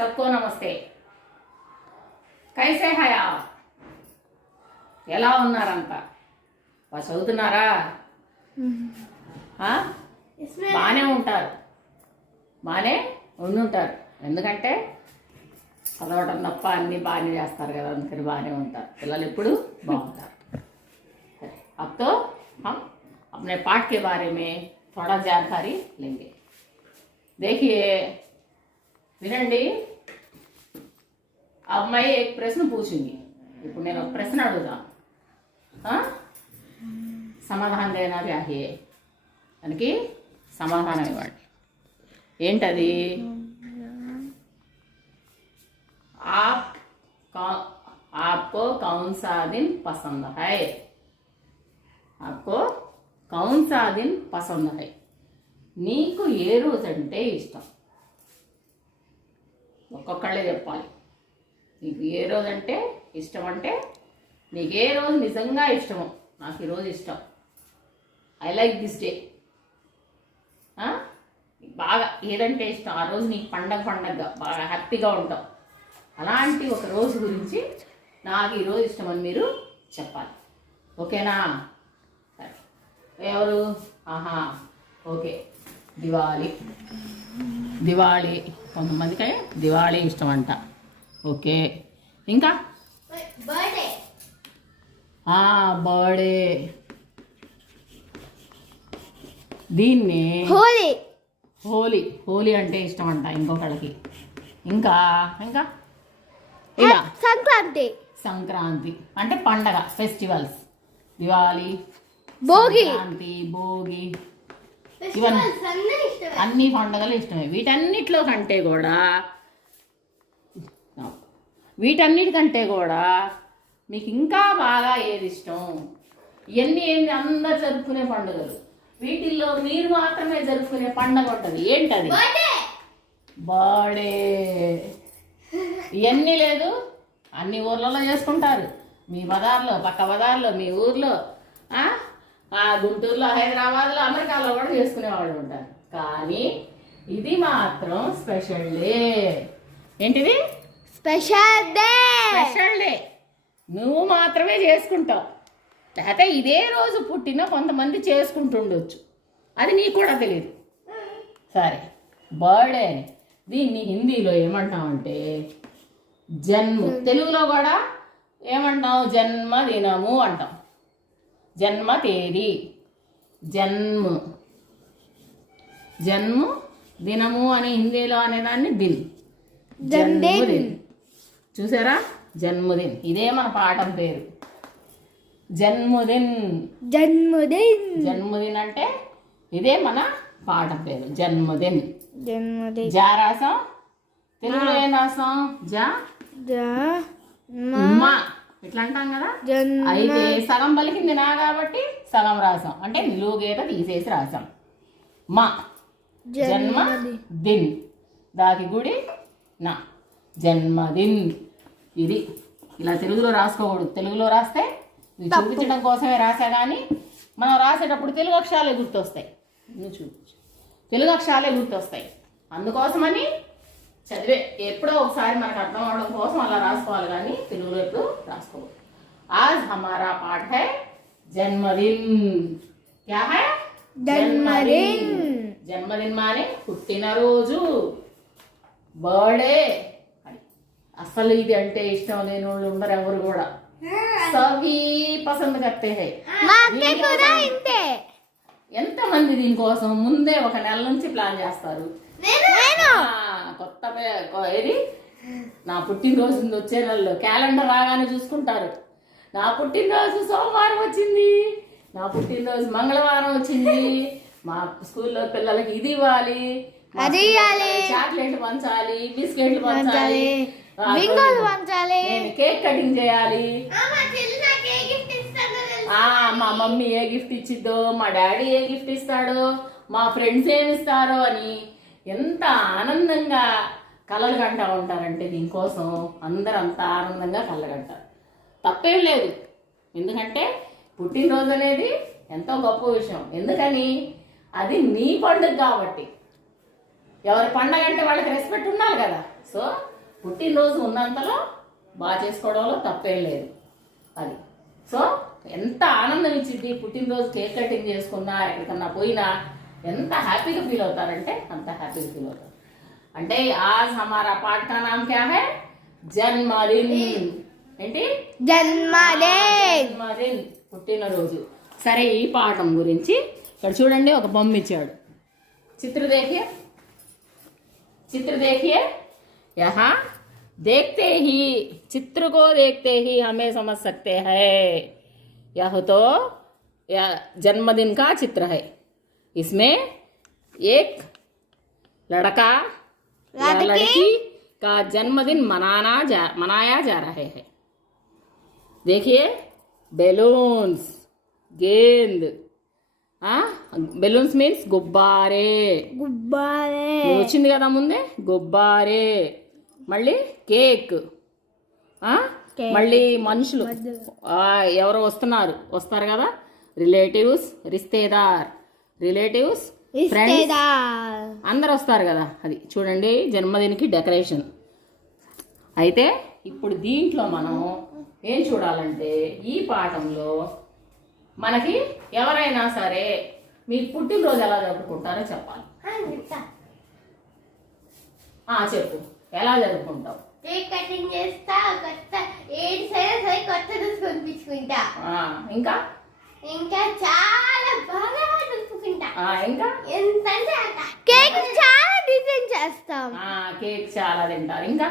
सबको नमस्ते। कैसे है आप? ఎలా ఉన్నారంతా? బాగా చదువుతున్నారా? బాగానే ఉంటారు, బాగానే ఉండుంటారు. ఎందుకంటే చదవటం తప్ప అన్నీ బాగానే చేస్తారు కదా, అందుకని బాగానే ఉంటారు. పిల్లలు ఎప్పుడు బాగుంటారు. अब तो हम अपने पाठ के बारे में थोड़ा जानकारी लेंगे। देखिए विनंडी, अब मैं एक प्रश्न पूछूंगी। ఇప్పుడు నేను ఒక ప్రశ్న అడుగుదా, సమాధానం దేనా చాహియే, దానికి సమాధానం ఇవ్వండి. ఏంటది? आपको कौन सा दिन पसंद है? आपको कौन सा दिन पसंद है? నీకు ఏ రోజు అంటే ఇష్టం? ఒక్కొక్కళ్ళే చెప్పాలి. నీకు ఏ రోజు అంటే ఇష్టం, అంటే నీకు ఏ రోజు నిజంగా ఇష్టమో. నాకు ఈరోజు ఇష్టం, ఐ లైక్ దిస్ డే. బాగా ఏదంటే ఇష్టం, ఆ రోజు నీకు పండగగా బాగా హ్యాపీగా ఉంటావు. అలాంటి ఒక రోజు గురించి నాకు ఈరోజు ఇష్టం అని మీరు చెప్పాలి. ఓకేనా? సరే, ఎవరు? ఓకే, దివాళీ కొంతమందికి దివాళీ ఇష్టం అంట. ఓకే, ఇంకా బర్త్డే, దీన్ని హోలీ అంటే ఇష్టం అంట ఇంకొకళ్ళకి. ఇంకా ఇంకా ఇలా సంక్రాంతి అంటే పండగ, ఫెస్టివల్స్. దివాళీ, సంక్రాంతి, భోగి, ఇవన్నీ అన్ని పండుగలు ఇష్టమే. వీటన్నిటికంటే కూడా మీకు ఇంకా బాగా ఏది ఇష్టం? ఇవన్నీ ఏంటి, అందరు జరుపుకునే పండుగలు, వీటిల్లో మీరు మాత్రమే జరుపుకునే పండుగ ఉంటుంది. ఏంటది? బర్త్డే. ఇవన్నీ లేదు, అన్ని ఊర్లలో చేసుకుంటారు. మీ బజార్లో, పక్క బజార్లో, మీ ఊర్లో, గుంటూరులో, హైదరాబాద్లో, అమెరికాలో కూడా చేసుకునేవాళ్ళు ఉంటారు. కానీ ఇది మాత్రం స్పెషల్ డే. ఏంటిది? Special day. నువ్వు మాత్రమే చేసుకుంటావు. లేకపోతే ఇదే రోజు పుట్టిన కొంతమంది చేసుకుంటుండొచ్చు, అది నీకు కూడా తెలియదు. సరే, బర్త్డే దీన్ని హిందీలో ఏమంటామంటే జన్మ. తెలుగులో కూడా ఏమంటాం? జన్మదినము అంటాం. జన్మ తేదీ, జన్మ దినము అని హిందీలో అనేదాన్ని జన్మదిన్. చూసారా? జన్మదిన్. ఇదే మన పాఠం పేరు, జన్మదిన్. జన్మదిన్ అంటే ఇదే మన పాఠం పేరు, జన్మదిన్. జా రాసాం, తెలుగులో ఏం రాసాం? మా ఇట్లా అంటాం కదా. అయితే సగం పలికింది నా కాబట్టి సగం రాసాం, అంటే నిలువు గీత తీసేసి రాసాం. మా జన్మదిన్, దాకి గుడి నా, జన్మదిన్. ఇది ఇలా తెలుగులో రాసుకోకూడదు. తెలుగులో రాస్తే ఇది చూపించడం కోసమే రాసా, కానీ మనం రాసేటప్పుడు తెలుగు అక్షరాలే గుర్తొస్తాయి. నువ్వు చూపించు, తెలుగు అక్షరాలే గుర్తొస్తాయి. అందుకోసమని చదివే ఎప్పుడో ఒకసారి మనకు అర్థం అవడం కోసం అలా రాసుకోవాలి, కానీ తెలుగులో ఎప్పుడు రాసుకోవాలి. ఆజ్ హమారా పాఠ హై జన్మదిన్. క్యా హై? జన్మదిన్. జన్మదిన్ మానే పుట్టినరోజు, బర్త్డే. అసలు ఇది అంటే ఇష్టం లేని వాళ్ళు ఉండరు ఎవరు కూడా. సభీ పసంద్ కర్తే హై. ఎంతమంది దీనికోసం ముందే ఒక నెల నుంచి ప్లాన్ చేస్తారు. కొత్త ఏది, నా పుట్టినరోజు వచ్చే నెలలో క్యాలెండర్ రాగానే చూసుకుంటారు. నా పుట్టినరోజు సోమవారం వచ్చింది, నా పుట్టినరోజు మంగళవారం వచ్చింది, మా స్కూల్లో పిల్లలకి ఇది ఇవ్వాలి, చాక్లెట్లు పంచాలి, బిస్కెట్లు పంచాలి, కేక్ కటింగ్ చేయాలి, మా మమ్మీ ఏ గిఫ్ట్ ఇచ్చిద్దో, మా డాడీ ఏ గిఫ్ట్ ఇస్తాడో, మా ఫ్రెండ్స్ ఏమి ఇస్తారో అని ఎంత ఆనందంగా కలలు కంటా ఉంటారంటే దీనికోసం అందరూ అంత ఆనందంగా కళ్ళగంటారు. తప్పేం లేదు, ఎందుకంటే పుట్టినరోజు అనేది ఎంతో గొప్ప విషయం. ఎందుకని? అది నీ పండుగ కాబట్టి. ఎవరి పండగ అంటే వాళ్ళకి రెస్పెక్ట్ ఉండాలి కదా. సో పుట్టినరోజు ఉన్నంతలో బాగా చేసుకోవడంలో తప్పేం లేదు. అది సో ఎంత ఆనందం ఇచ్చింది. పుట్టినరోజు కేక్ కటింగ్ చేసుకున్నా ఎక్కడికన్నా పోయినా ఎంత హ్యాపీగా ఫీల్ అవుతారంటే అంత హ్యాపీగా ఫీల్ అవుతారు. అంటే आज हमारा पाठ का नाम क्या है? జన్మదిన్. ఏంటి? జన్మదిన్, పుట్టినరోజు. సరే, ఈ పాఠం గురించి ఇక్కడ చూడండి, ఒక బొమ్మ ఇచ్చాడు. చిత్ర देखिए यहाँ देखते ही चित्र को देखते ही हमें समझ सकते हैं यह तो जन्मदिन का चित्र है. इसमें एक लड़का या लड़की का जन्मदिन मनाया जा रहा है. देखिए बैलून्स, गेंद, బెలూన్స్ మీన్స్ గుబ్బారే. వచ్చింది కదా ముందే, గుబ్బారే. మళ్ళీ కేక్, మళ్ళీ మనుషులు ఎవరో వస్తారు కదా, రిలేటివ్స్, రిలేటివ్స్, ఫ్రెండ్స్ అందరు వస్తారు కదా. అది చూడండి జన్మదినకి డెకరేషన్. అయితే ఇప్పుడు దీంట్లో మనం ఏం చూడాలంటే, ఈ పాఠంలో మనకి ఎవరైనా సరే మీ పుట్టినరోజు ఎలా జరుపుకుంటారో చెప్పాలి. చెప్పు, ఎలా జరుపుకుంటావు? కేక్ కటింగ్ చేస్తా, కొత్త డ్రెస్ కొనిపించుకుంటా. ఇంకా ఇంకా చాలా బాగా జరుపుకుంటా. ఇంకా కేక్ చాలా డిజైన్ చేస్తాం. కేక్ చాలా తింటారు. ఇంకా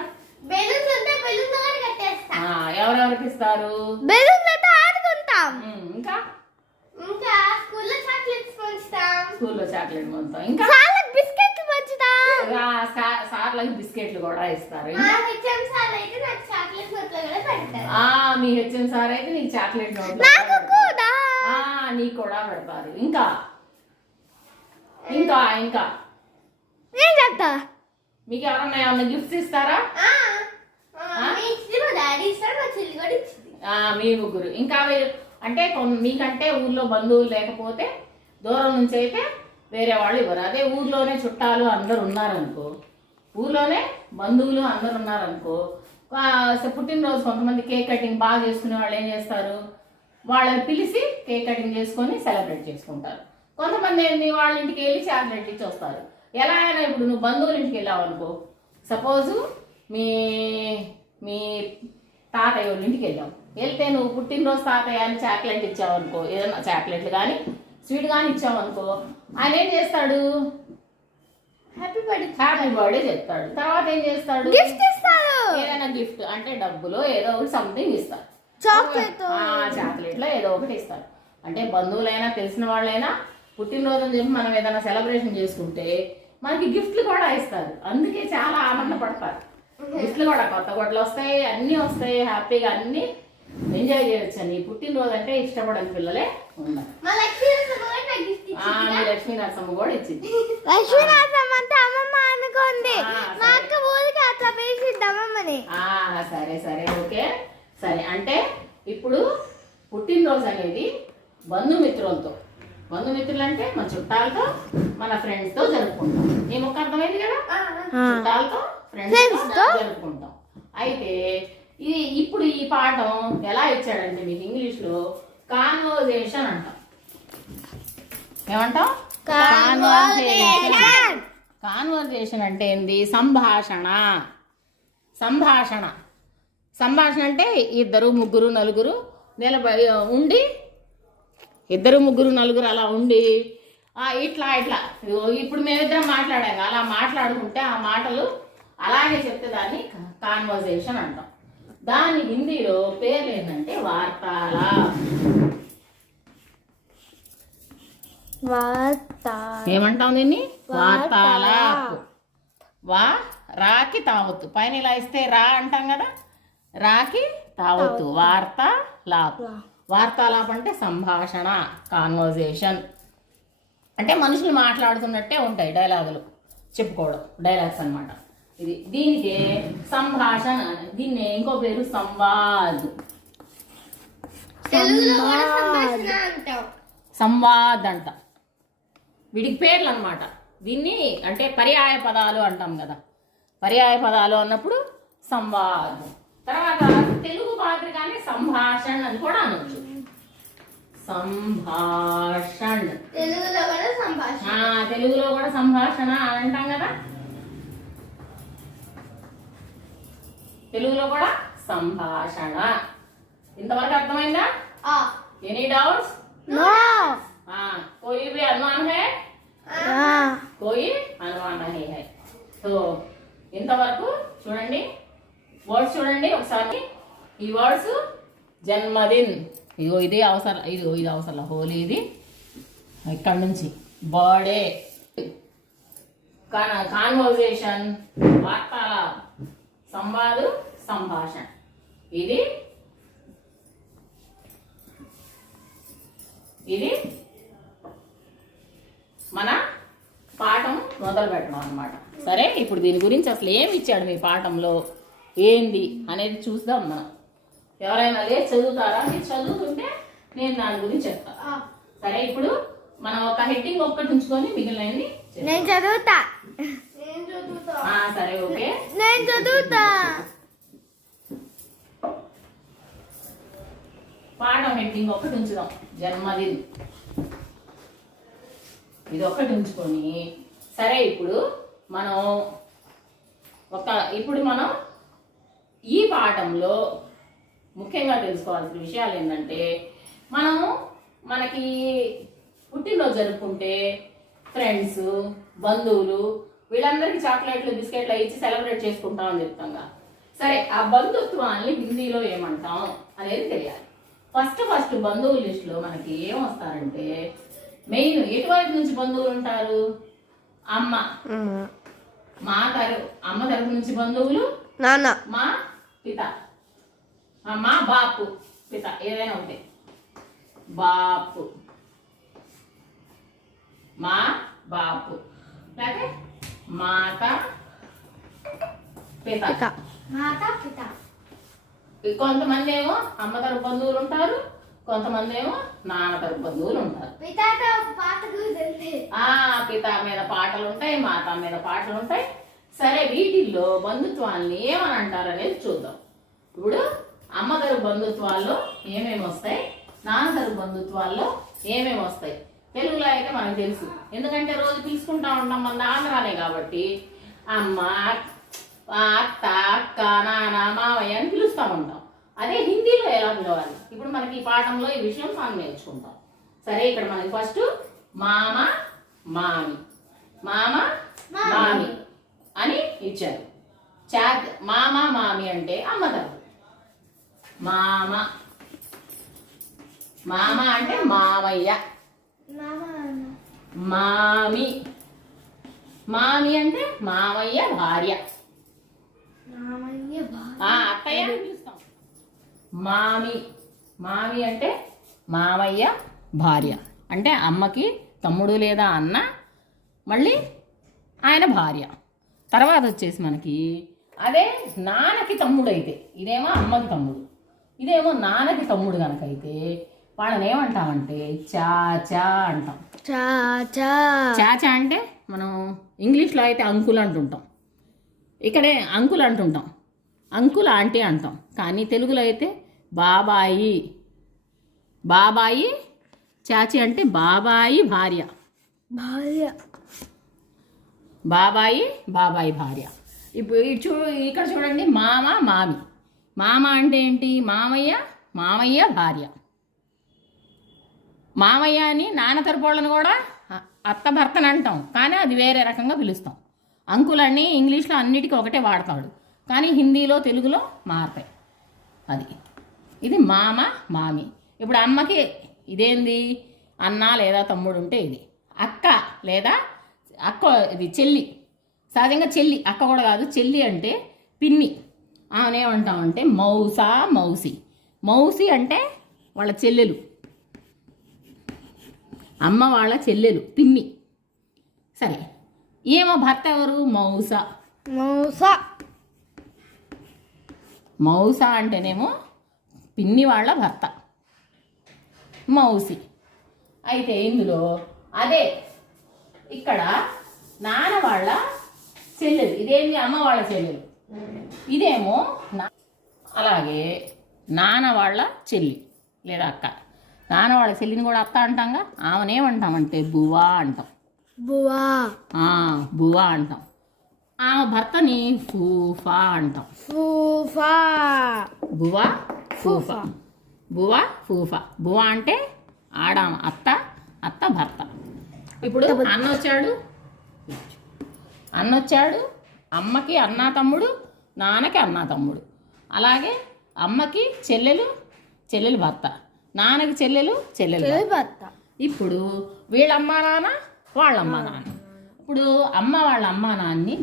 బెలూన్స్ ఉంటే బెలూన్స్ కూడా కట్టేస్తా. ఎవరెవరికి ఇస్తారు? బెలూన్లతో ఆడుకుంటాం. ఇంకా ఇంకా స్కూల్లో చాక్లెట్స్ పంచుతాం. ఇంకా బిస్కెట్లు పంచుతాం. సార్లకి బిస్కెట్లు కూడా ఇస్తారు. మా హెచ్ఎం సార్ అయితే నాకు చాక్లెట్ నోట్లో కూడా పెడతారు. మీ హెచ్ఎం సార్ అయితే నీకు చాక్లెట్ నోట్లో నీకు కూడా పెడతారు. ఇంకా ఇంకా ఇంకా ఏం చెప్తా? మీకు ఎవరన్నా ఏమన్నా గిఫ్ట్స్ ఇస్తారా? మీ ముగ్గురు. ఇంకా అంటే మీకంటే ఊర్లో బంధువులు లేకపోతే దూరం నుంచి అయితే వేరే వాళ్ళు ఇవ్వరు. అదే ఊర్లోనే చుట్టాలు అందరు ఉన్నారనుకో, ఊర్లోనే బంధువులు అందరు ఉన్నారనుకో, పుట్టినరోజు కొంతమంది కేక్ కటింగ్ బాగా చేసుకునే వాళ్ళు ఏం చేస్తారు, వాళ్ళని పిలిచి కేక్ కటింగ్ చేసుకొని సెలబ్రేట్ చేసుకుంటారు. కొంతమంది ఏంటి, వాళ్ళ ఇంటికి వెళ్ళి చాక్లెట్ ఇచ్చి వస్తారు. ఎలా అయినా ఇప్పుడు నువ్వు బంధువుల ఇంటికి వెళ్ళావు అనుకో, సపోజు మీ మీ తాతయ్య వాళ్ళ ఇంటికి వెళ్ళావు, వెళ్తే నువ్వు పుట్టినరోజు తాతయ్య అని చాక్లెట్ ఇచ్చావు అనుకో, ఏదైనా చాక్లెట్లు కానీ స్వీట్ కానీ ఇచ్చావు అనుకో, ఆయన ఏం చేస్తాడు, హ్యాపీ బర్త్డే చెప్తాడు. తర్వాత ఏం చేస్తాడు, ఏదైనా గిఫ్ట్ అంటే డబ్బులో ఏదో ఒకటి సంథింగ్ ఇస్తారు, చాక్లెట్లో ఏదో ఒకటి ఇస్తారు. అంటే బంధువులైనా తెలిసిన వాళ్ళైనా పుట్టినరోజు అని చెప్పి మనం ఏదైనా సెలబ్రేషన్ చేసుకుంటే మనకి గిఫ్ట్లు కూడా ఇస్తారు. అందుకే చాలా ఆనందపడతారు. గిఫ్ట్లు కూడా కొత్త గొడ్లు వస్తాయి, అన్నీ వస్తాయి, హ్యాపీగా అన్నీ ఎంజాయ్ చేయొచ్చు. అని పుట్టినరోజు అంటే ఇష్టపడని పిల్లలే ఉన్నారు. లక్ష్మీ నరసమ్మ కూడా ఇచ్చింది. సరే సరే ఓకే సరే. అంటే ఇప్పుడు పుట్టినరోజు అనేది బంధుమిత్రులతో, బంధుమిత్రులు అంటే మన చుట్టాలతో మన ఫ్రెండ్స్తో జరుపుకుంటాం. నీ మొక్క అర్థమైంది కదా, చుట్టాలతో ఫ్రెండ్స్తో జరుపుకుంటాం. అయితే ఇప్పుడు ఈ పాఠం ఎలా ఇచ్చాడంటే మీకు ఇంగ్లీష్లో కాన్వర్జేషన్ అంటాం. ఏమంటాం? కాన్వర్జేషన్ అంటే ఏంది? సంభాషణ. సంభాషణ సంభాషణ అంటే ఇద్దరు ముగ్గురు నలుగురు ఉండి, ఇద్దరు ముగ్గురు నలుగురు అలా ఉండి ఇట్లా ఇట్లా ఇప్పుడు మేమిద్దరం మాట్లాడాము, అలా మాట్లాడుకుంటే ఆ మాటలు అలాగే చెప్తే దాన్ని కాన్వర్జేషన్ అంటాం. దాని హిందీలో పేర్లు ఏంటంటే వార్తాలాప్. ఏమంటాం దీన్ని? వార్తాలాప్. రాకి తావత్తు, పైన ఇలా ఇస్తే రా అంటాం కదా, రాకి తావత్తు, వార్తాలాప్. వార్తాలాప్ అంటే సంభాషణ, కాన్వర్జేషన్. అంటే మనుషులు మాట్లాడుతున్నట్టే ఉంటాయి, డైలాగులు చెప్పుకోవడం, డైలాగ్స్ అన్నమాట. ఇది దీనికి సంభాషణ, దీన్ని ఇంకో పేరు సంవాద్. సంవాద్ అంట. వీటికి పేర్లు అన్నమాట. దీన్ని అంటే పర్యాయ పదాలు అంటాం కదా, పర్యాయ పదాలు అన్నప్పుడు సంవాద్. తర్వాత తెలుగు మాదిరిగానే సంభాషణ్ అని కూడా అనొచ్చు. సంభాషణ్. తెలుగులో కూడా సంభాషణ. తెలుగులో కూడా సంభాషణ అని అంటాం కదా. తెలుగులో కూడా సంభాషణ. ఇంతవరకు అర్థమైందా? Any doubts? कोई भी अनुमान है? कोई అనుమానం नहीं है. సో ఇంతవరకు చూడండి, వర్డ్స్ చూడండి ఒకసారి. ఈ వర్డ్స్ జన్మదిన్, ఇదిగో ఇది అవసరం, ఇదిగో ఇది అవసరం, హోలీ ఇది ఇక్కడ నుంచి, బర్త్డే, కాన్వర్జేషన్, వార్తాలాప్, సంవాదు, సంభాషణ. ఇది ఇది మన పాఠం మొదలు పెట్టడం అన్నమాట. సరే, ఇప్పుడు దీని గురించి అసలు ఏమి ఇచ్చాడు మీ పాఠంలో, ఏంది అనేది చూద్దాం మనం. ఎవరైనా లేదు చదువుతారా? మీరు చదువుతుంటే నేను దాని గురించి చెప్తాను. సరే, ఇప్పుడు మనం ఒక హెడ్డింగ్ ఒక్కటి ఉంచుకొని మిగిలినవి నేను చదువుతా. సరే, ఓకే, నేను చదువుతా. పాఠం హెడ్డింగ్ ఒకటి ఉంచుదాం, జన్మదిన్, ఇది ఒకటి ఉంచుకొని. సరే, ఇప్పుడు మనం ఈ పాఠంలో ముఖ్యంగా తెలుసుకోవాల్సిన విషయాలు ఏంటంటే, మనకి పుట్టినరోజు జరుపుకుంటే ఫ్రెండ్స్, బంధువులు, వీళ్ళందరికీ చాక్లెట్లు, బిస్కెట్లు ఇచ్చి సెలబ్రేట్ చేసుకుంటామని చెప్తాంగా. సరే, ఆ బంధుత్వాన్ని హిందీలో ఏమంటాం అనేది తెలియాలి. ఫస్ట్ బంధువుల లిస్టులో మనకి ఏం వస్తారంటే, మెయిన్ ఎటువైపు నుంచి బంధువులు ఉంటారు? అమ్మ. అమ్మ తరపు నుంచి బంధువులు నాన్న, మా పిత, మా బాపు, పిత ఏదైనా ఉంటే, బాపు, మా బాపు, లేకపోతే మాత పిత. కొంతమంది ఏమో అమ్మ తరపు బంధువులు ఉంటారు, కొంతమంది ఏమో నాన్న తరపు బంధువులు ఉంటారు. పిత మీద పాటలు ఉంటాయి, మాత మీద పాటలు ఉంటాయి. సరే, వీటిల్లో బంధుత్వాన్ని ఏమని అంటారు అనేది చూద్దాం. ఇప్పుడు అమ్మ తరపు బంధుత్వాల్లో ఏమేమి వస్తాయి, నాన్న తరపు బంధుత్వాల్లో ఏమేమి వస్తాయి. తెలుగులో అయితే మనకు తెలుసు, ఎందుకంటే రోజు పిలుచుకుంటా ఉంటాం, మన ఆంధ్రానే కాబట్టి. అమ్మ, అత్త, అక్క, నాన్న, మావయ్య అని పిలుస్తూ ఉంటాం. అదే హిందీలో ఎలా పిలవాలి? ఇప్పుడు మనకి ఈ పాఠంలో ఈ విషయం మనం నేర్చుకుంటాం. సరే, ఇక్కడ మనకి ఫస్ట్ మామ, మామి, మామ, మామి అని ఇచ్చారు. మామ, మామి అంటే అమ్మ తరపు. మామ అంటే మామయ్య. మామి అంటే మామయ్య భార్య, అత్తయ్య అని పిలుస్తాం. మామి అంటే మామయ్య భార్య, అంటే అమ్మకి తమ్ముడు లేదా అన్న, మళ్ళీ ఆయన భార్య. తర్వాత వచ్చేసి మనకి అదే నాన్నకి తమ్ముడు అయితే, ఇదేమో అమ్మకి తమ్ముడు, ఇదేమో నాన్నకి తమ్ముడు కనుక అయితే వాళ్ళని ఏమంటామంటే చాచా అంటాం. చాచా అంటే మనం ఇంగ్లీష్లో అయితే అంకుల్ అంటుంటాం, ఇక్కడే అంకుల్ అంటుంటాం, అంకుల్ ఆంటీ అంటాం. కానీ తెలుగులో అయితే బాబాయి. చాచి అంటే బాబాయి భార్య, బాబాయి భార్య. ఇప్పుడు ఇక్కడ చూడండి, మామ, మామి. మామ అంటే ఏంటి? మామయ్య భార్య. మామయ్య అని నాన్న తరపు వాళ్ళని కూడా అత్త భర్తని అంటాం, కానీ అది వేరే రకంగా పిలుస్తాం. అంకుల్ అని ఇంగ్లీష్లో అన్నిటికీ ఒకటే వాడతాడు, కానీ హిందీలో తెలుగులో మారతాయి. ఇది మామ, మామి. ఇప్పుడు అమ్మకి ఇదేంది? అన్న లేదా తమ్ముడు ఉంటే ఇది. అక్క లేదా ఇది చెల్లి. సహజంగా చెల్లి, అక్క కూడా కాదు, చెల్లి అంటే పిన్ని. ఆమెనేమంటామంటే మౌసి అంటే వాళ్ళ చెల్లెలు, అమ్మ వాళ్ళ చెల్లెలు, పిన్ని. సరే, ఏమో భర్త ఎవరు? మౌస అంటేనేమో పిన్ని వాళ్ళ భర్త, మౌసి. అయితే ఇందులో అదే ఇక్కడ నాన్న వాళ్ళ చెల్లెలు, ఇదేంటి? అమ్మ వాళ్ళ చెల్లెలు, ఇదేమో అలాగే నాన్న వాళ్ళ చెల్లి లేదా అక్క. నాన్న వాళ్ళ చెల్లిని కూడా అత్త అంటాంగా, ఆమెనేమంటామంటే బువ్వా అంటాం. బువా. బువ్వా అంటాం. ఆమె భర్తని ఫూఫా అంటాం. ఫూఫా. బువ్వా ఫూఫా. బువ్వా ఫూఫా. బువ్వా అంటే ఆడామ అత్త, అత్త భర్త. ఇప్పుడు అన్నొచ్చాడు, అమ్మకి అన్నా తమ్ముడు, నాన్నకి అన్నా తమ్ముడు. అలాగే అమ్మకి చెల్లెలు భర్త, నాన్నకి చెల్లెలు భర్త. ఇప్పుడు వీళ్ళ అమ్మా నాన్న, వాళ్ళ అమ్మా నాన్న. ఇప్పుడు అమ్మ వాళ్ళ అమ్మా నాన్ని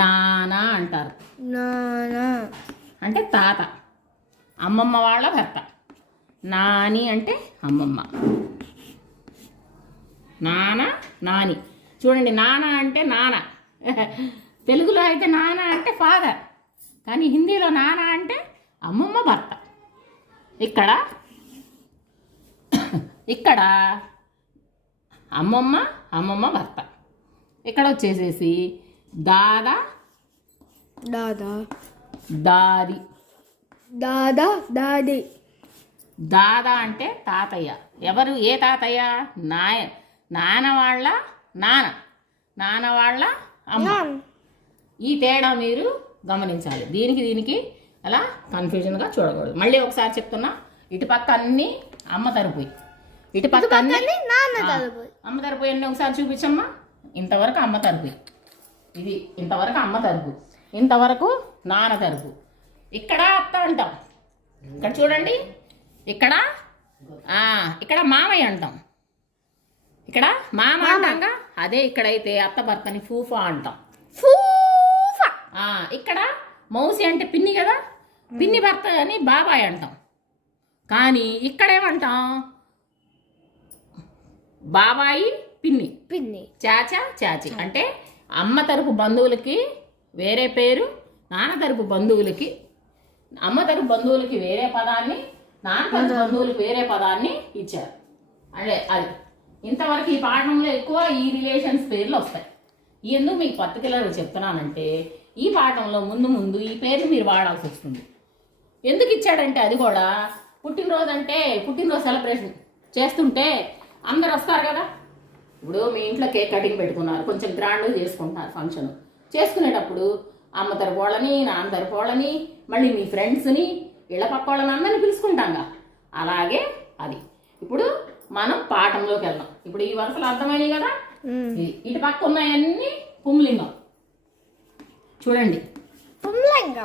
నాన్న అంటారు. నానా అంటే తాత. అమ్మమ్మ వాళ్ళ భర్త. నాని అంటే అమ్మమ్మ. నాన్న నాని. చూడండి, నాన్న అంటే నాన్న. తెలుగులో అయితే నాన్న అంటే ఫాదర్, కానీ హిందీలో నాన్న అంటే అమ్మమ్మ భర్త. ఇక్కడ అమ్మమ్మ భర్త. ఇక్కడ వచ్చేసేసి దాదా దాది. దాది. దాదా అంటే తాతయ్య. ఎవరు? ఏ తాతయ్య? నాన్న వాళ్ళ అమ్మ. ఈ తేడా మీరు గమనించాలి. దీనికి అలా కన్ఫ్యూజన్గా చూడకూడదు. మళ్ళీ ఒకసారి చెప్తున్నా, ఇటుపక్క అన్ని అమ్మ తరపు, ఇటుపక్క అన్ని అమ్మ తరపు. అన్నీ ఒకసారి చూపించమ్మా. ఇంతవరకు అమ్మ తరపు, ఇది ఇంతవరకు అమ్మ తరపు, ఇంతవరకు నాన్న తరపు. ఇక్కడ అత్త అంటాం. ఇక్కడ చూడండి, ఇక్కడ మామయ్య అంటాం. ఇక్కడ మామ అంటాంగా, అదే ఇక్కడైతే అత్త భర్తని ఫూఫా అంటాం. ఇక్కడ మౌసి అంటే పిన్ని కదా, పిన్ని భర్త అని బాబాయ్ అంటాం. కానీ ఇక్కడేమంటాం? బాబాయి పిన్ని, చాచి. అంటే అమ్మ తరపు బంధువులకి వేరే పేరు, నాన్న తరపు బంధువులకి, అమ్మ తరపు బంధువులకి వేరే పదాన్ని, నాన్న తరపు బంధువులకి వేరే పదాన్ని ఇచ్చారు. అంటే అది ఇంతవరకు ఈ పాఠంలో ఎక్కువ ఈ రిలేషన్స్ పేర్లు వస్తాయి. ఎందుకు మీకు పర్టికులర్గా చెప్తున్నానంటే, ఈ పాఠంలో ముందు ఈ పేర్లు మీరు వాడాల్సి వస్తుంది. ఎందుకు ఇచ్చాడంటే, అది కూడా పుట్టినరోజు సెలబ్రేషన్ చేస్తుంటే అందరు వస్తారు కదా. ఇప్పుడు మీ ఇంట్లో కేక్ కటింగ్ పెట్టుకున్నారు, కొంచెం గ్రాండ్గా చేసుకుంటున్నారు ఫంక్షన్. చేసుకునేటప్పుడు అమ్మ తరపు వాళ్ళని, నాన్న తరపు వాళ్ళని, మళ్ళీ మీ ఫ్రెండ్స్ని, ఇళ్ళ పక్క వాళ్ళని అందరినీ పిలుచుకుంటాంగా. అలాగే అది. ఇప్పుడు మనం పాఠంలోకి వెళ్దాం. ఇప్పుడు ఈ వరుసలు అర్థమైనాయి కదా. ఇటు పక్క ఉన్నాయన్నీ పుంలింగం. చూడండి,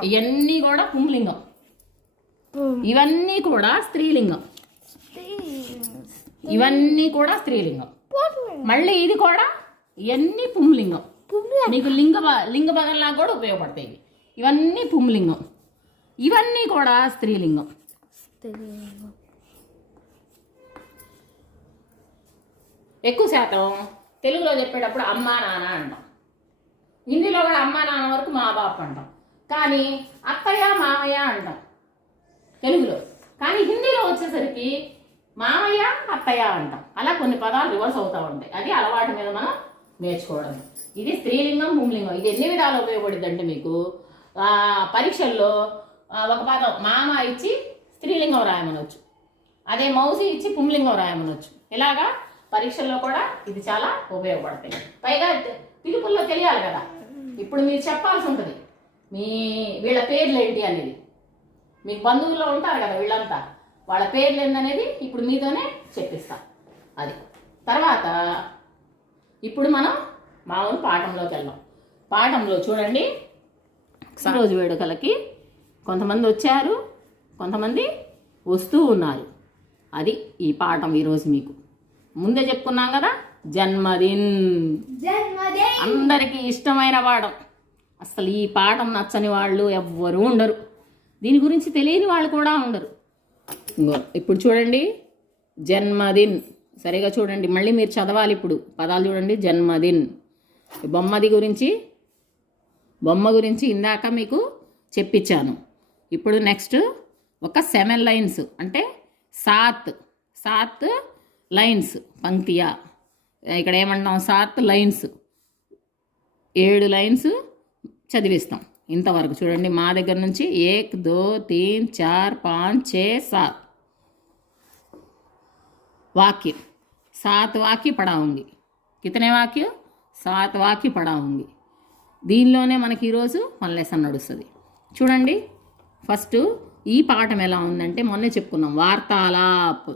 ఇవన్నీ కూడా పుంలింగం, ఇవన్నీ కూడా స్త్రీలింగం, ఇవన్నీ కూడా స్త్రీలింగం. మళ్ళీ ఇది కూడా ఇవన్నీ పుంలింగం. మీకు లింగ బదల్లా కూడా ఉపయోగపడతాయి. ఇవన్నీ పుంలింగం, ఇవన్నీ కూడా స్త్రీలింగం. ఎక్కువ శాతం తెలుగులో చెప్పేటప్పుడు అమ్మా నాన్న అంటాం. హిందీలో కూడా అమ్మా నాన్న వరకు మా బాపు అంటాం. కానీ అత్తయ్య మామయ్య అంటాం తెలుగులో. కానీ హిందీలో వచ్చేసరికి మామయ్య అత్తయ్య అంటాం. అలా కొన్ని పదాలు రివర్స్ అవుతూ ఉంటాయి. అది అలవాటు మీద మనం నేర్చుకోవడం. ఇది స్త్రీలింగం, పుంలింగం. ఇది ఎన్ని విధాలు ఉపయోగపడుద్ది అంటే, మీకు పరీక్షల్లో ఒక పదం మామ ఇచ్చి స్త్రీలింగం రాయమనవచ్చు, అదే మౌసి ఇచ్చి పుంలింగం రాయమనవచ్చు. ఇలాగా పరీక్షల్లో కూడా ఇది చాలా ఉపయోగపడతాయి. పైగా పిలుపుల్లో తెలియాలి కదా. ఇప్పుడు మీరు చెప్పాల్సి ఉంటుంది వీళ్ళ పేర్లు ఏంటి అనేది. మీకు బంధువుల్లో ఉంటారు కదా వీళ్ళంతా, వాళ్ళ పేర్లు ఏందనేది ఇప్పుడు మీతోనే చెప్పిస్తా. అది తర్వాత ఇప్పుడు మనం మామూలు పాఠంలోకి వెళ్దాం. పాఠంలో చూడండి, రోజు వేడుకలకి కొంతమంది వచ్చారు, కొంతమంది వస్తూ ఉన్నారు. అది ఈ పాఠం ఈరోజు మీకు ముందే చెప్పుకున్నాం కదా. జన్మదిన్ అందరికీ ఇష్టమైన పాఠం. అసలు ఈ పాఠం నచ్చని వాళ్ళు ఎవ్వరూ ఉండరు, దీని గురించి తెలియని వాళ్ళు కూడా ఉండరు. ఇప్పుడు చూడండి, జన్మదిన్ సరిగా చూడండి, మళ్ళీ మీరు చదవాలి. ఇప్పుడు పదాలు చూడండి. జన్మదిన్, బొమ్మ గురించి ఇందాక మీకు చెప్పించాను. ఇప్పుడు నెక్స్ట్ ఒక 7 లైన్స్, అంటే సాత్ లైన్స్ పంక్తియా. ఇక్కడ ఏమంటాం? 7 లైన్స్, 7 లైన్స్ చదివిస్తాం. ఇంతవరకు చూడండి, మా దగ్గర నుంచి 1 2 3 4 5 6 7 वाक्य, 7 वाक्य पढ़ा होंगे. कितने वाक्य? 7 वाक्य पढ़ा होंगे. దీనిలోనే మనకి ఈరోజు మన లెసన్ నడుస్తుంది. చూడండి, ఫస్ట్ ఈ పాఠం ఎలా ఉందంటే మొన్నే చెప్పుకున్నాం, వార్తాలాప్.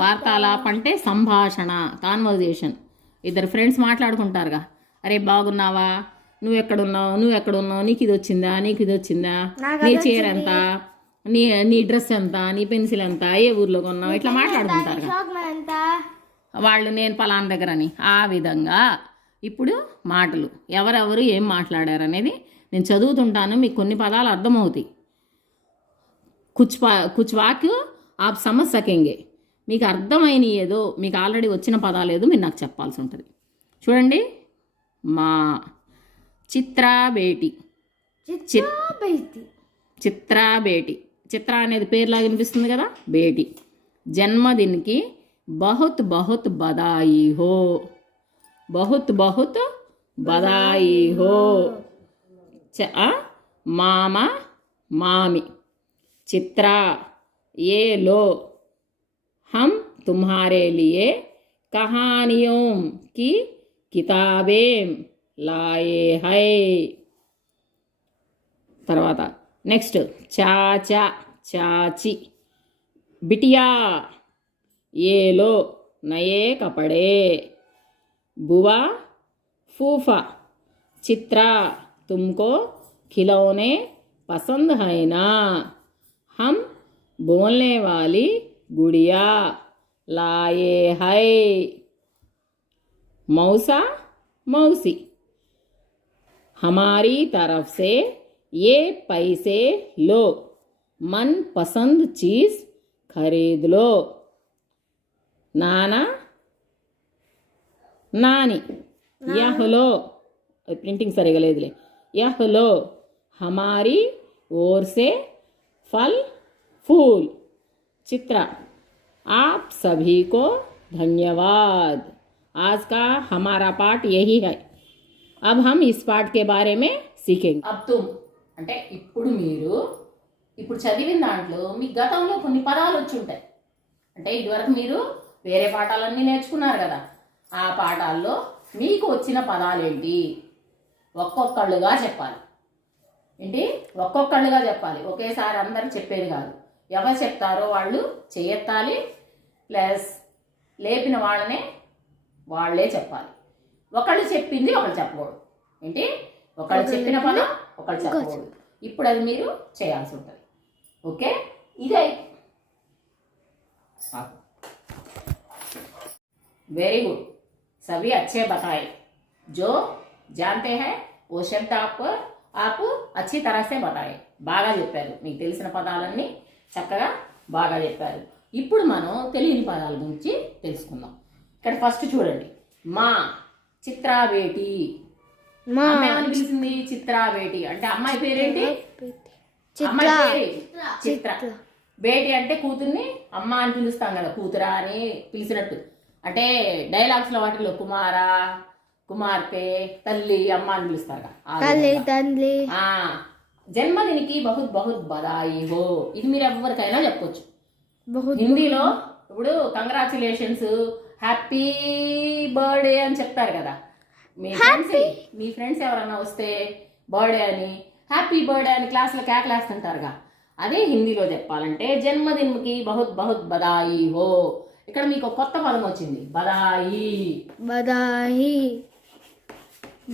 వార్తాలాప్ అంటే సంభాషణ, కాన్వర్జేషన్. ఇద్దరు ఫ్రెండ్స్ మాట్లాడుకుంటారుగా, అరే బాగున్నావా, నువ్వు ఎక్కడున్నావు, నీకు ఇది వచ్చిందా, నీ చీర ఎంత, నీ డ్రెస్ ఎంత, నీ పెన్సిల్ ఎంత, ఏ ఊర్లో కొన్నావు, ఇట్లా మాట్లాడుకుంటారు వాళ్ళు. నేను పలానా దగ్గర అని. ఆ విధంగా ఇప్పుడు మాటలు ఎవరెవరు ఏం మాట్లాడారు అనేది నేను చదువుతుంటాను, మీకు కొన్ని పదాలు అర్థమవుతాయి. కుచ్ వాక్య ఆప్ సమజ్ సకేంగే. మీకు అర్థమైన ఏదో, మీకు ఆల్రెడీ వచ్చిన పదాలు ఏదో మీరు నాకు చెప్పాల్సి ఉంటుంది. చూడండి, మా చిత్రా బేటి. చిత్రా బేటి, చిత్ర అనేది పేరులాగా వినిపిస్తుంది కదా, బేటి. జన్మదిన్కి బహుత్ బహుత్ బదాయి హో. बहुत बहुत बधाई हो. मामा मामी. चित्रा, ये लो, हम तुम्हारे लिए कहानियों की किताबें लाए हैं. తర్వాత నెక్స్ట్ चाचा चाची. बिटिया, ये लो नए कपड़े. बुआ फूफा. चित्रा, तुमको खिलौने पसंद है ना, हम बोलने वाली गुड़िया लाए हैं. मौसा मौसी, हमारी तरफ से ये पैसे लो, मन पसंद चीज़ खरीद लो. नाना नानी, यह लो, प्रिंटिंग सरिगा लेదులే, यह लो हमारी ओर से फल फूल. चित्रा, आप सभी को धन्यवाद. आज का हमारा पाठ यही है. अब हम इस पाठ के बारे में सीखेंगे. अब तुम అంటే ఇప్పుడు మీరు ఇప్పుడు చదివిన దాంట్లో మీ గతంలో కొన్ని పదాలు వచ్చి ఉంటాయి. అంటే ఇదివరకు మీరు వేరే పాఠాలన్నీ నేర్చుకున్నారు కదా, ఆ పాఠాల్లో మీకు వచ్చిన పదాలు ఏంటి ఒక్కొక్కళ్ళుగా చెప్పాలి. ఏంటి ఒక్కొక్కళ్ళుగా చెప్పాలి, ఒకేసారి అందరు చెప్పేది కాదు. ఎవరు చెప్తారో వాళ్ళు చేయెత్తాలి, ప్లస్ లేపిన వాళ్ళనే వాళ్ళే చెప్పాలి. ఒకళ్ళు చెప్పింది ఒకళ్ళు చెప్పకూడదు. ఏంటి ఒకళ్ళు చెప్పిన పదం ఒకళ్ళు చెప్పకూడదు. ఇప్పుడు అది మీరు చేయాల్సి ఉంటుంది. ఓకే, ఇదే. वेरी गुड, सभी अच्छे बताए. जो जानते हैं वो शब्द आप अच्छी तरह से बताए. బాగా చెప్పారు, మీకు తెలిసిన పదాలన్నీ చక్కగా బాగా చెప్పారు. ఇప్పుడు మనం తెలియని పదాల గురించి తెలుసుకుందాం. ఇక్కడ ఫస్ట్ చూడండి, మా చిత్రా బేటి. అమ్మాయి పిలిచింది చిత్రా బేటి అంటే అమ్మాయి పేరేంటి? అమ్మాయి పేరు చిత్ర. బేటి అంటే కూతుర్ని అమ్మ అని పిలుస్తాం కదా, కూతురా అని పిలిచినట్టు. అంటే డైలాగ్స్లో వాటిలో కుమారా, కుమార్తె, తల్లి, అమ్మ అని పిలుస్తారు. జన్మదినికి బహుత్ బహుత్ బదాయి హో. ఇది మీరు ఎవరికైనా చెప్పొచ్చు. హిందీలో ఇప్పుడు కంగ్రాచులేషన్స్, హ్యాపీ బర్త్డే అని చెప్తారు కదా. మీ ఫ్రెండ్స్ ఎవరన్నా వస్తే బర్త్డే అని, హ్యాపీ బర్త్డే అని క్లాస్లో కేకలేస్తుంటారుగా. అదే హిందీలో చెప్పాలంటే జన్మదిన్కి బహుత్ బహుత్ బదాయి హో. ఇక్కడ మీకు కొత్త పదం వచ్చింది, బదాయి. బదాయి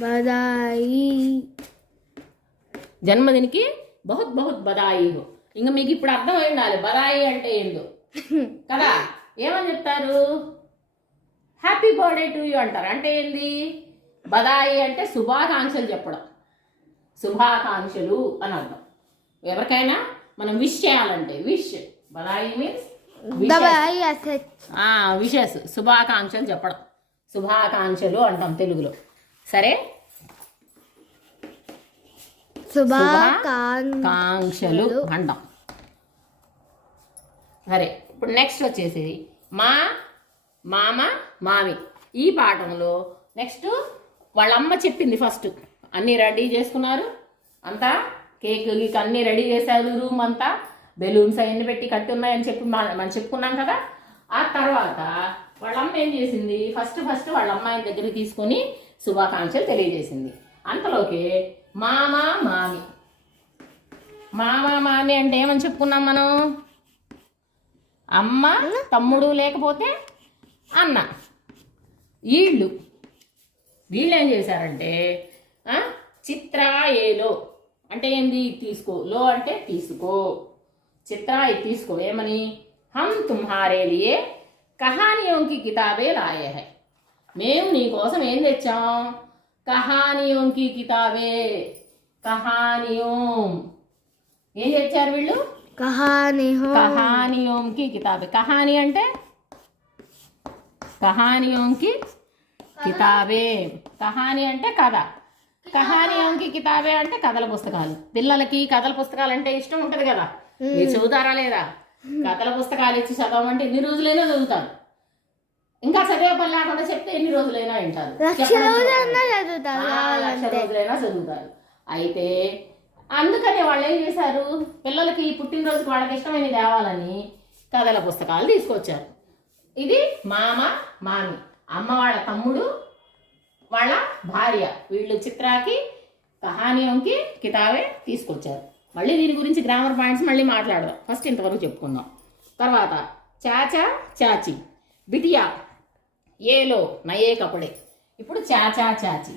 బదాయి జన్మదినికి బహుత్ బహుత్ బదాయి హో. ఇంకా మీకు ఇప్పుడు అర్థం అయి ఉండాలి బదాయి అంటే ఏందో కదా. ఏమని చెప్తారు? హ్యాపీ బర్త్డే టు యూ అంటారు. అంటే ఏంది? బదాయి అంటే శుభాకాంక్షలు చెప్పడం, శుభాకాంక్షలు అని అర్థం. ఎవరికైనా మనం విష్ చేయాలంటే విష్, బదాయి మీన్స్ విషెస్, శుభాకాంక్షలు చెప్పడం, శుభాకాంక్షలు అంటాం తెలుగులో. సరే, శుభాకాంక్షలు అంటాం. సరే, ఇప్పుడు నెక్స్ట్ వచ్చేసి మా, మామ, మామి. ఈ పాఠంలో నెక్స్ట్ వాళ్ళ అమ్మ చెప్పింది ఫస్ట్. అన్నీ రెడీ చేసుకున్నారు, అంతా కేక్ గీక్ అన్నీ రెడీ చేశారు, రూమ్ అంతా బెలూన్స్ అవన్నీ పెట్టి కట్టి ఉన్నాయని చెప్పి మనం చెప్పుకున్నాం కదా. ఆ తర్వాత వాళ్ళ అమ్మ ఏం చేసింది, ఫస్ట్ వాళ్ళ అమ్మాయిని దగ్గరికి తీసుకొని శుభాకాంక్షలు తెలియజేసింది. అంతలోకి మామ మామి అంటే ఏమని చెప్పుకున్నాం మనం, అమ్మ తమ్ముడు లేకపోతే అన్న. వీళ్ళు ఏం చేశారంటే చిత్ర ఏలో అంటే ఏంది, తీసుకో, లో అంటే తీసుకో, చిత్ర ఇది తీసుకో, ఏమని, హమ్ తుమ్హారే లియే కహానియోంకి కితాబే లాయే హై, మేము నీ కోసం ఏం తెచ్చాం, కహానియోంకి కితాబే, కహానియోం ఏం తెచ్చారు వీళ్ళు, కహానియోంకి కితాబే. కహాని అంటే కహానియోంకి కితాబే, కహాని అంటే కథ, కహానియోంకి కితాబే అంటే కథల పుస్తకాలు. పిల్లలకి కథల పుస్తకాలు అంటే ఇష్టం ఉంటుంది కదా, మీరు చదువుతారా లేదా? కథల పుస్తకాలు ఇచ్చి చదవమంటే ఎన్ని రోజులైనా చదువుతారు, ఇంకా చదివే పని లేకుండా చెప్తే ఎన్ని రోజులైనా వింటారు, లక్ష రోజులైనా చదువుతారు. అయితే అందుకని వాళ్ళు ఏం చేశారు, పిల్లలకి పుట్టినరోజుకి వాళ్ళకి ఇష్టమైన తేవాలని కథల పుస్తకాలు తీసుకొచ్చారు. ఇది మామి, అమ్మ వాళ్ళ తమ్ముడు, వాళ్ళ భార్య, వీళ్ళు చిత్రాకి కహానియోంకి కితాబే తీసుకొచ్చారు. మళ్ళీ దీని గురించి గ్రామర్ పాయింట్స్ మళ్ళీ మాట్లాడదాం, ఫస్ట్ ఇంతవరకు చెప్పుకుందాం. తర్వాత చాచా చాచి, బిటియా ఏలో నయే కపడే. ఇప్పుడు చాచా చాచి,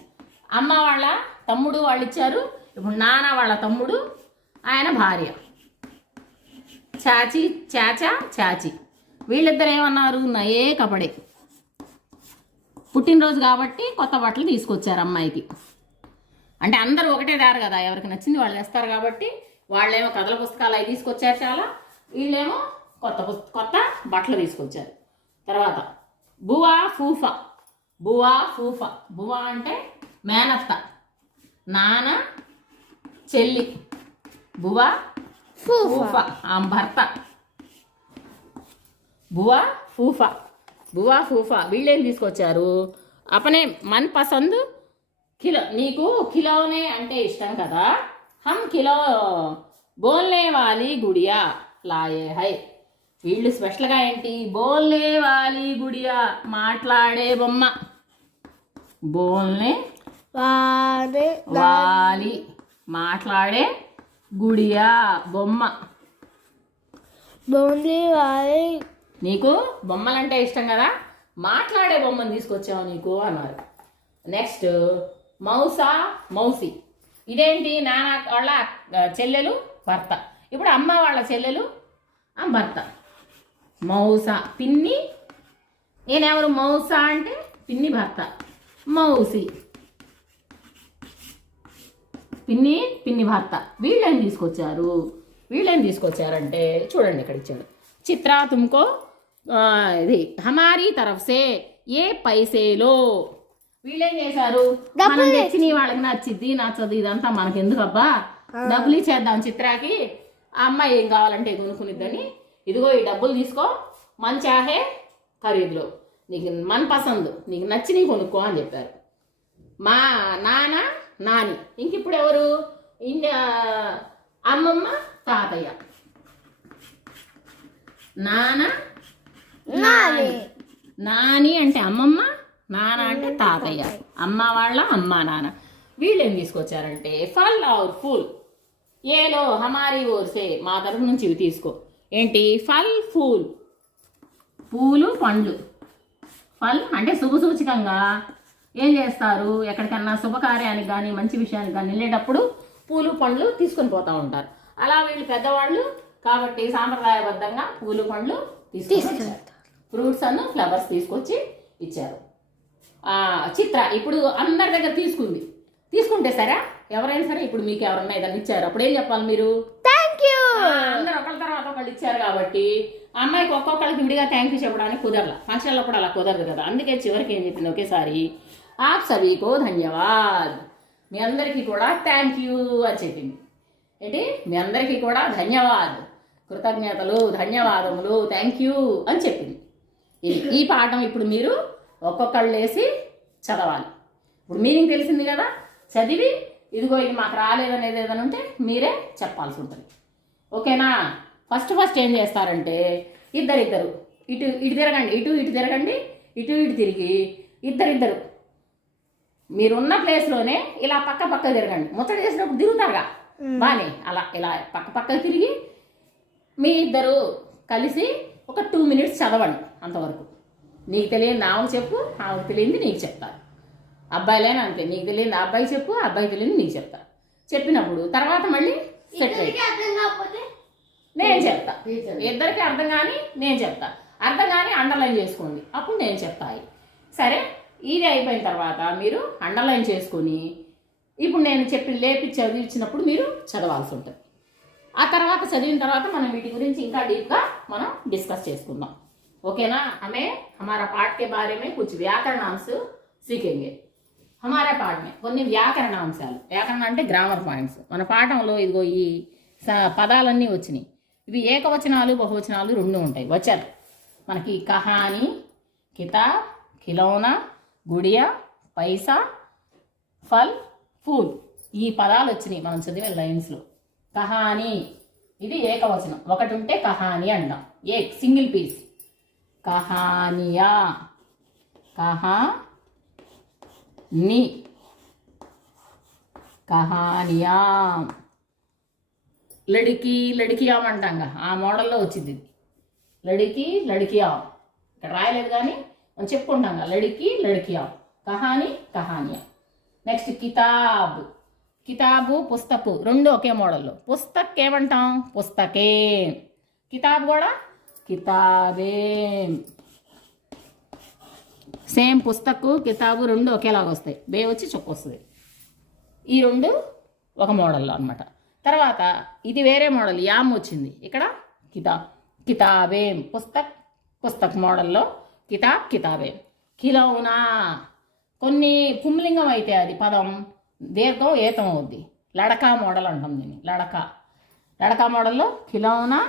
అమ్మ వాళ్ళ తమ్ముడు వాళ్ళు ఇచ్చారు, ఇప్పుడు నాన్న వాళ్ళ తమ్ముడు, ఆయన భార్య. చాచి చాచా చాచి, వీళ్ళిద్దరు ఏమన్నారు, నయే కపడే, పుట్టినరోజు కాబట్టి కొత్త బట్టలు తీసుకొచ్చారు అమ్మాయికి. అంటే అందరూ ఒకటే దారు కదా, ఎవరికి నచ్చింది వాళ్ళు తెస్తారు కాబట్టి వాళ్ళేమో కథల పుస్తకాలు అవి తీసుకొచ్చారు చాలా, వీళ్ళేమో కొత్త బట్టలు తీసుకొచ్చారు. తర్వాత బువా ఫూఫా, బువా అంటే మేనత్త, నాన్న చెల్లి, బువా ఫూఫా భర్త, బువా ఫూఫా వీళ్ళేం తీసుకొచ్చారు, అపనే మన్ పసంద్ కిలో, నీకు కిలోనే అంటే ఇష్టం కదా, హమ్ కిలో బోల్నే వాలి గుడియా లాయే హై. వీళ్ళు స్పెషల్గా ఏంటి, బోల్నే వాలి గుడియా మాట్లాడే బొమ్మ, బోల్నే వాలి మాట్లాడే గుడియా బొమ్మ, నీకు బొమ్మలంటే ఇష్టం కదా, మాట్లాడే బొమ్మను తీసుకొచ్చావు నీకు అన్నారు. నెక్స్ట్ మౌసి, ఇదేంటి, నాన్న వాళ్ళ చెల్లెలు భర్త, ఇప్పుడు అమ్మ వాళ్ళ చెల్లెలు భర్త. మౌసా పిన్ని, నేనెవరు, మౌసా అంటే పిన్ని భర్త, మౌసి పిన్ని భర్త. వీళ్ళేం తీసుకొచ్చారంటే చూడండి ఇక్కడ ఇచ్చాడు, చిత్ర తుమ్కో ఇది హమారీ తరఫ్సే ఏ పైసేలో. వీళ్ళేం చేశారు, మనం తెచ్చిన వాళ్ళకి నచ్చదు ఇదంతా మనకెందుకు అబ్బా, డబ్బులు ఇచ్చేద్దాం చిత్రాకి, ఆ అమ్మాయి ఏం కావాలంటే కొనుక్కునిద్దని, ఇదిగో ఈ డబ్బులు తీసుకో, మంచాహే ఖరీదులో, నీకు మన పసందు, నీకు నచ్చి కొనుక్కో అని చెప్పారు. మా నాని, ఇంక ఇప్పుడు ఎవరు, అమ్మమ్మ తాతయ్య, నాని అంటే అమ్మమ్మ, నాన్న అంటే తాతయ్య, అమ్మ వాళ్ళ అమ్మ నాన్న. వీళ్ళు ఏం తీసుకొచ్చారంటే ఫల్ ఔర్ ఫూల్, ఏలో హమారీ ఓర్సే, మా తరఫు నుంచి ఇవి తీసుకో. ఏంటి, ఫల్ ఫూల్, పూలు పండ్లు. ఫల్ అంటే శుభసూచకంగా ఏం చేస్తారు, ఎక్కడికన్నా శుభకార్యానికి కానీ మంచి విషయానికి కానీ వెళ్ళేటప్పుడు పూలు పండ్లు తీసుకొని పోతూ ఉంటారు. అలా వీళ్ళు పెద్దవాళ్ళు కాబట్టి సాంప్రదాయబద్ధంగా పూలు పండ్లు తీసుకొచ్చారు, ఫ్రూట్స్ అను ఫ్లవర్స్ తీసుకొచ్చి ఇచ్చారు. చిత్ర ఇప్పుడు అందరి దగ్గర తీసుకుంటే సరే, ఎవరైనా సరే ఇప్పుడు మీకు ఎవరన్నా ఏదైనా ఇచ్చారు, అప్పుడు ఏం చెప్పాలి మీరు, థ్యాంక్ యూ. అందరు ఒకళ్ళ తర్వాత ఒకళ్ళు ఇచ్చారు కాబట్టి అమ్మాయికి ఒక్కొక్కరికి విడిగా థ్యాంక్ యూ చెప్పడానికి కుదరలా, ఫంక్షన్లో కూడా అలా కుదరదు కదా, అందుకే చివరికి ఏం చెప్పింది ఒకేసారి, ఆప్ సభీకో ధన్యవాద్, మీ అందరికీ కూడా థ్యాంక్ యూ అని చెప్పింది. ఏంటి, మీ అందరికీ కూడా ధన్యవాద్, కృతజ్ఞతలు, ధన్యవాదములు, థ్యాంక్ యూ అని చెప్పింది. ఈ పాఠం ఇప్పుడు మీరు ఒక్కొక్కళ్ళు వేసి చదవాలి. ఇప్పుడు మీనింగ్ తెలిసింది కదా, చదివి ఇదిగో ఇది మాకు రాలేదనేది ఏదైనా ఉంటే మీరే చెప్పాల్సి ఉంటుంది. ఓకేనా? ఫస్ట్ ఏం చేస్తారంటే ఇద్దరు ఇటు తిరగండి, ఇటు తిరగండి, ఇటు తిరిగి ఇద్దరు మీరున్న ప్లేస్లోనే ఇలా పక్క తిరగండి. ముచ్చట చేసినప్పుడు తిరుగుతారుగా బానే, అలా ఇలా పక్క తిరిగి మీ ఇద్దరు కలిసి ఒక 2 minutes చదవండి. అంతవరకు నీకు తెలియదు ఆమెకు చెప్పు, ఆమెకు తెలియంది నీకు చెప్తారు. అబ్బాయిలైనా అంతే, నీకు తెలియదు అబ్బాయి చెప్పు, అబ్బాయి తెలియదు నీకు చెప్తారు. చెప్పినప్పుడు తర్వాత మళ్ళీ సెట్ అయ్యి నేను చెప్తా. ఇద్దరికి అర్థం కానీ నేను చెప్తా, అర్థం కానీ అండర్లైన్ చేసుకోండి, అప్పుడు నేను చెప్తాయి. సరే, ఇది అయిపోయిన తర్వాత మీరు అండర్లైన్ చేసుకొని ఇప్పుడు నేను లేపి చదివించినప్పుడు మీరు చదవాల్సి ఉంటుంది. ఆ తర్వాత చదివిన తర్వాత మనం వీటి గురించి ఇంకా డీప్గా మనం డిస్కస్ చేసుకుందాం. ఓకేనా? हमारा पाठ के बारे में कुछ व्याकरणांश सीखेंगे. हमारे पाठ में కొన్ని వ్యాకరణాంశాలు, వ్యాకరణ అంటే గ్రామర్ పాయింట్స్. మన పాఠంలో ఇదిగో ఈ పదాలన్నీ వచ్చినాయి. ఇవి ఏకవచనాలు బహువచనాలు రెండు ఉంటాయి. వచ్చారు మనకి కహాని, కితాబ్, ఖిలౌనా, గుడియా, పైసా, ఫల్, ఫూల్ ఈ పదాలు వచ్చినాయి మనం చదివే లైన్స్లో. కహాని ఇది ఏకవచనం, ఒకటి ఉంటే కహాని అంటాం. సింగిల్ పీస్ కహానియా, కహాని, కహానియా. లడికి లడికియాం అంటాం, ఆ మోడల్లో వచ్చింది ఇది. లడికి లడికియాం ఇక్కడ రాయలేదు కానీ మనం చెప్పుకుంటాం లడికి లడికియాం. కహాని కహానియా. నెక్స్ట్ కితాబ్, కితాబు పుస్తకు రెండు ఒకే మోడల్లో. పుస్తక్ ఏమంటాం? పుస్తకే. కితాబ్ కూడా కితాబే. సేమ్ పుస్తకు కితాబు రెండు ఒకేలాగా వస్తాయి, బే వచ్చి చుక్క వస్తుంది. ఈ రెండు ఒక మోడల్లో అనమాట. తర్వాత ఇది వేరే మోడల్, యామ్ వచ్చింది ఇక్కడ. కితాబే పుస్తక్ మోడల్లో కితాబ్ కితాబే. ఖిలౌనా కొన్ని పుంలింగం అయితే అది పదం దీర్ఘం ఏతం అవుద్ది. లడకా మోడల్ అంటాం దీన్ని. లడకా మోడల్లో ఖిలౌనా,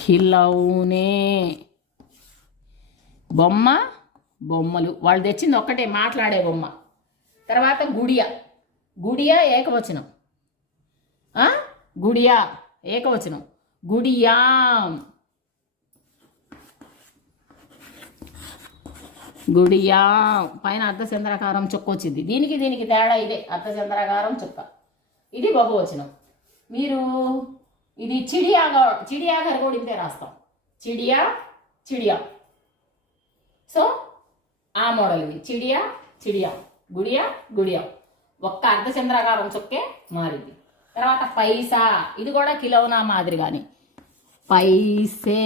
ఖిలౌనే. బొమ్మ, బొమ్మలు వాళ్ళు తెచ్చింది ఒక్కటే మాట్లాడే బొమ్మ. తర్వాత గుడియా ఏకవచనం, గుడియా ఏకవచనం. గుడియాం, పైన అర్ధచంద్రాకారం చుక్క వచ్చింది. దీనికి తేడా ఇదే, అర్ధచంద్రాకారం చుక్క. ఇది బహువచనం. మీరు ఇది చిడియాగా కూడా ఇంతే రాస్తాం. చిడియా. సో ఆ మోడల్ ఇది. చిడియా, గుడియా. ఒక్క అర్ధచంద్రాకారం చుక్కే మారింది. తర్వాత పైసా, ఇది కూడా కిలౌనా మాదిరిగాని. పైసే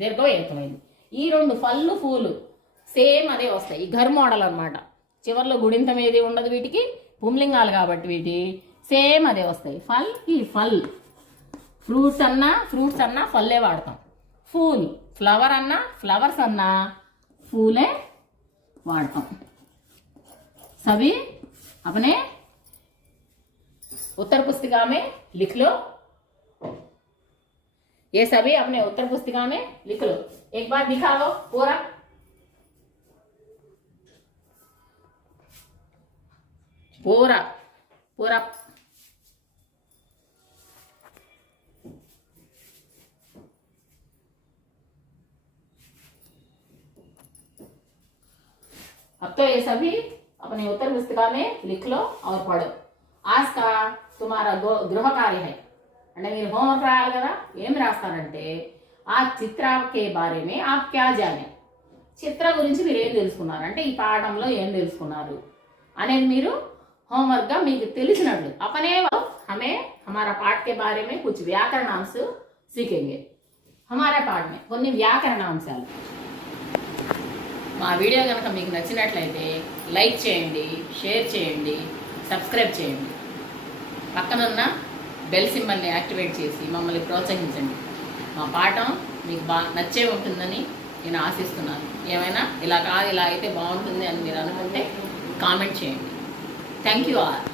దీర్ఘం ఏకమైంది. ఈ రెండు ఫల్లు ఫూలు సేమ్ అదే వస్తాయి. ఈ ఘర్ మోడల్ అనమాట. చివర్లో గుడింతం ఏది ఉండదు వీటికి, పుంలింగాలు కాబట్టి వీటి సేమ్ అదే వస్తాయి. ఫల్. ఫ్రూట్స్ అన్నా ఫల్లే వాడతాం. ఫూల్ ఫ్లవర్స్ అన్నా ఫూలే వాడతాం. सभी अपने उत्तर पुस्तिका में लिख लो. ये सभी अपने उत्तर पुस्तिका में लिख लो. एक बार दिखाओ पूरा. अब तो ये सभी अपने उत्तर पुस्तिका में लिख लो और पढ़ो. आज का तुम्हारा गृह कार्य है అంటే మీరు హోంవర్క్ రాయాలి కదా. ఏం రాస్తారంటే ఆ చిత్ర కే బారే మే ఆప్ క్యా జానే, చిత్ర గురించి మీరు ఏం తెలుసుకున్నారు అంటే ఈ పాఠంలో ఏం తెలుసుకున్నారు అనేది మీరు హోంవర్క్గా మీకు తెలిసినట్లు. अपने हमें हमारा पाठ के बारे में कुछ व्याकरणांश सीखेंगे. हमारे पाठ में కొన్ని వ్యాకరణాంశాలు. మా వీడియో కనుక మీకు నచ్చినట్లయితే లైక్ చేయండి, షేర్ చేయండి, సబ్స్క్రైబ్ చేయండి. పక్కనున్న బెల్ సింబల్ని యాక్టివేట్ చేసి మమ్మల్ని ప్రోత్సహించండి. మా పాఠం మీకు నచ్చే ఉంటుందని నేను ఆశిస్తున్నాను. ఏమైనా ఇలా అయితే బాగుంటుంది అని మీరు అనుకుంటే కామెంట్ చేయండి. Thank you all.